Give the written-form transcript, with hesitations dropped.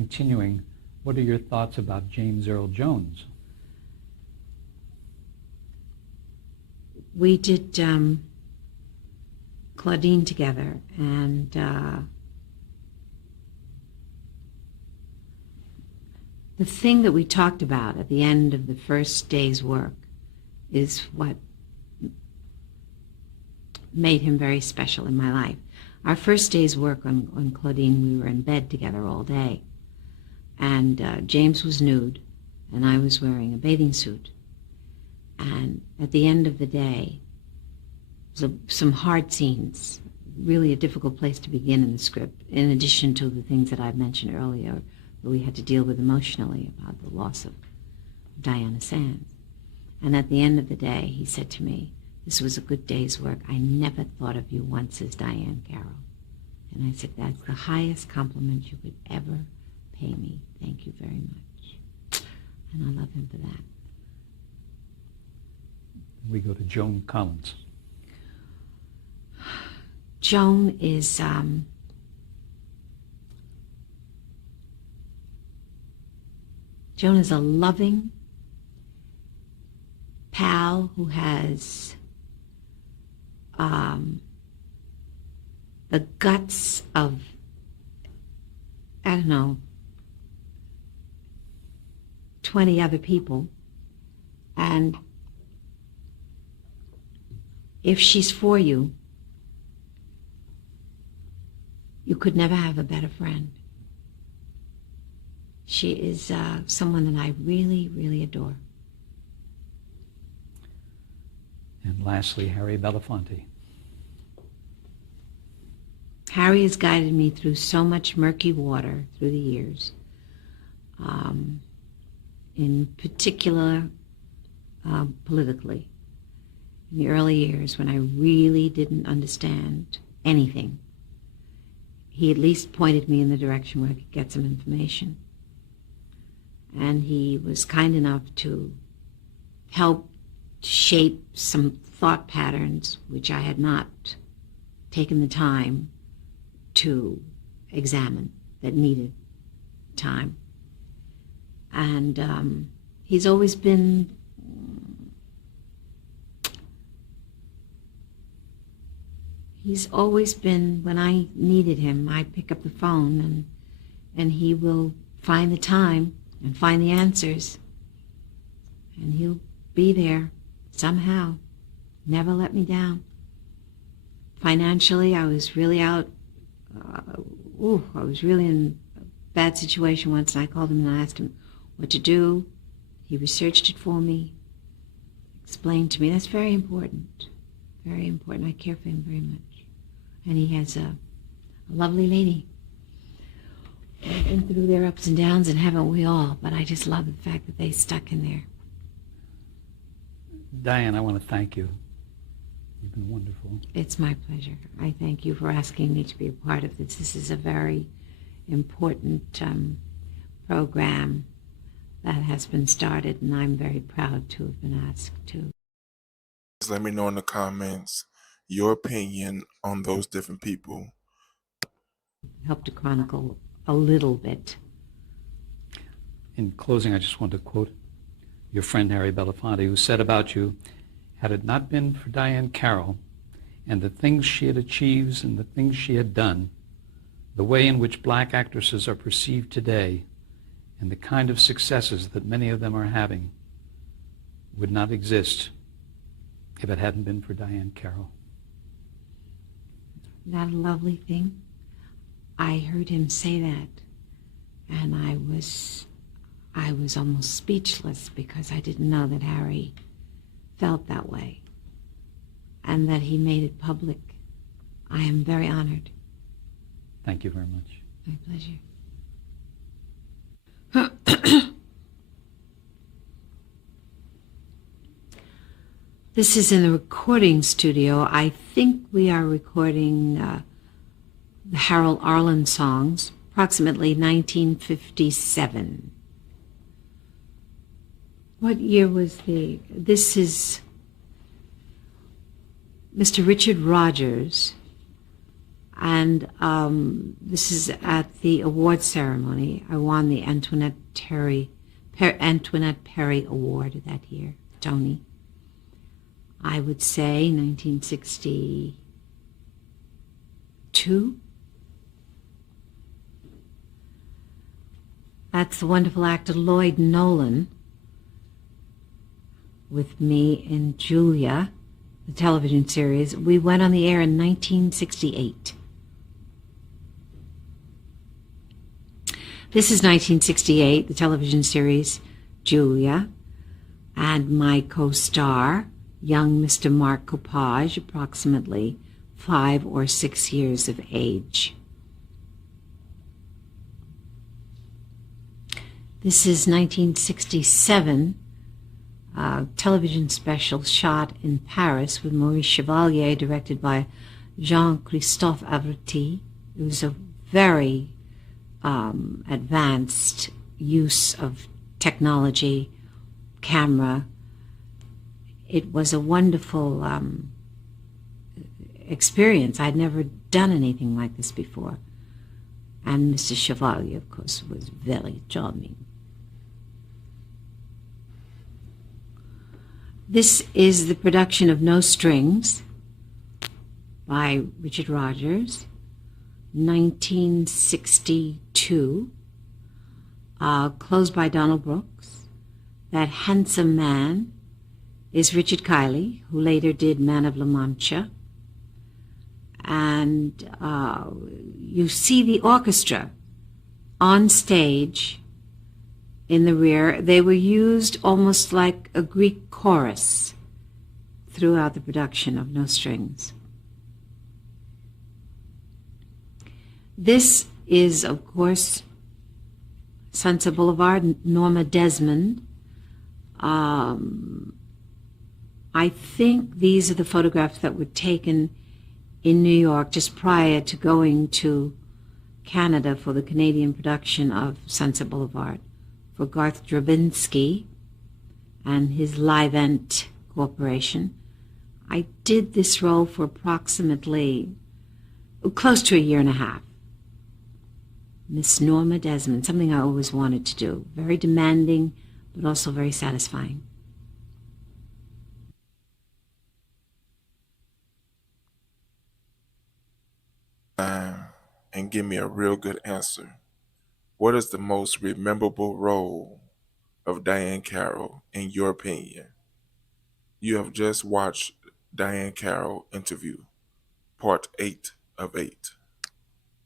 continuing, what are your thoughts about James Earl Jones? We did Claudine together, and the thing that we talked about at the end of the first day's work is what made him very special in my life. Our first day's work on Claudine, we were in bed together all day. And James was nude, and I was wearing a bathing suit. And at the end of the day, some hard scenes, really a difficult place to begin in the script, in addition to the things that I mentioned earlier that we had to deal with emotionally about the loss of Diana Sands. And at the end of the day, he said to me, "This was a good day's work. I never thought of you once as Diahann Carroll." And I said, "That's the highest compliment you could ever pay me. Thank you very much." And I love him for that. We go to Joan Collins. Joan is a loving pal who has the guts of, I don't know, 20 other people. And if she's for you, you could never have a better friend. She is someone that I really, really adore. And lastly, Harry Belafonte. Harry has guided me through so much murky water through the years. In particular, politically. In the early years when I really didn't understand anything, he at least pointed me in the direction where I could get some information. And he was kind enough to help shape some thought patterns which I had not taken the time to examine, that needed time. And he's always been when I needed him, I pick up the phone and he will find the time and find the answers, and he'll be there somehow, never let me down. Financially, I was really out, I was really in a bad situation once, and I called him and I asked him what to do. He researched it for me, explained to me. That's very important, very important. I care for him very much. And he has a lovely lady. They've been through their ups and downs, and haven't we all? But I just love the fact that they stuck in there. Diane, I want to thank you. You've been wonderful. It's my pleasure. I thank you for asking me to be a part of this. This is a very important program that has been started, and I'm very proud to have been asked to. Let me know in the comments your opinion on those different people. Help to chronicle a little bit. In closing, I just want to quote your friend Harry Belafonte, who said about you, "Had it not been for Diahann Carroll and the things she had achieved and the things she had done, the way in which black actresses are perceived today, and the kind of successes that many of them are having, would not exist if it hadn't been for Diahann Carroll." Isn't that a lovely thing? I heard him say that, and I was almost speechless, because I didn't know that Harry felt that way and that he made it public. I am very honored. Thank you very much. My pleasure. This is in the recording studio. I think we are recording the Harold Arlen songs, approximately 1957. What year was this is Mr. Richard Rogers. And this is at the award ceremony. I won the Antoinette Perry Award that year, Tony. I would say 1962. That's the wonderful actor Lloyd Nolan with me in Julia, the television series. We went on the air in 1968. This is 1968, the television series Julia, and my co-star, young Mr. Mark Copage, approximately 5 or 6 years of age. This is 1967, a television special shot in Paris with Maurice Chevalier, directed by Jean-Christophe Averty. It was a very advanced use of technology, camera. It was a wonderful experience. I'd never done anything like this before. And Mr. Chevalier, of course, was very charming. This is the production of No Strings by Richard Rogers, 1962, closed by Donald Brooks. That handsome man is Richard Kiley, who later did Man of La Mancha. And you see the orchestra on stage in the rear. They were used almost like a Greek chorus throughout the production of No Strings. This is, of course, Sunset Boulevard, Norma Desmond. I think these are the photographs that were taken in New York just prior to going to Canada for the Canadian production of Sunset Boulevard for Garth Drabinsky and his Livent Corporation. I did this role for approximately close to a year and a half. Miss Norma Desmond, something I always wanted to do. Very demanding, but also very satisfying. And give me a real good answer. What is the most memorable role of Diahann Carroll in your opinion? You have just watched Diahann Carroll interview, part 8 of 8.